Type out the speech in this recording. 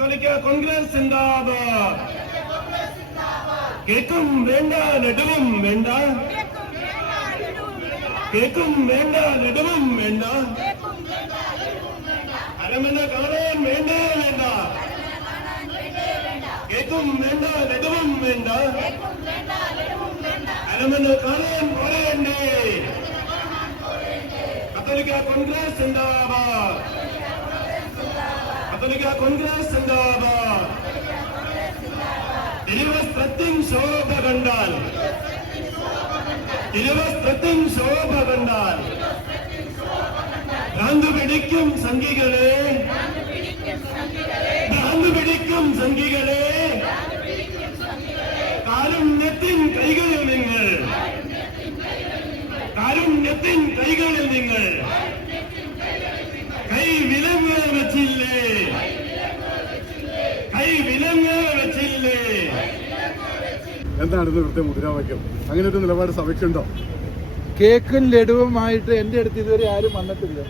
കത്തോലിക്ക കോൺഗ്രസ് സിന്ദാബാദ്. കേക്കും വേണ്ട ലഡുവും വേണ്ട, കേക്കും വേണ്ട ലഡുവും വേണ്ട, അരമന കാണാൻ വേണ്ട വേണ്ട, കേക്കും വേണ്ട ലഡുവും വേണ്ട, അരമന കാണാൻ പോരേണ്ടേ. കത്തോലിക്ക കോൺഗ്രസ് സിന്ദാബാദ്. കത്തോലിക്ക കോൺഗ്രസ് സിന്ദാബാദ്. തിരുവസ്ത്രത്തിൻ ശോഭ കണ്ടാൽ, തിരുവസ്ത്രത്തിൻ ശോഭ കണ്ടാൽ ഭ്രാന്ത് പിടിക്കും സംഘികളെ, ഭ്രാന്ത് പിടിക്കും സംഘികളെ. കാരുണ്യത്തിൻ കൈകളിൽ നിങ്ങൾ, കാരുണ്യത്തിൻ കൈകളിൽ നിങ്ങൾ കൈ വിലങ്ങ് വെച്ചില്ലേ, കൈ വിലങ്ങ് വെച്ചില്ലേ. എന്താണ് ഇവിടുത്തെ മുദ്രാവാക്യം? അങ്ങനെ ഒരു നിലപാട് സഭയ്ക്കുണ്ടോ? കേക്കും ലഡുവുമായിട്ട് എന്റെ അടുത്ത് ഇതുവരെ ആരും വന്നിട്ടില്ല.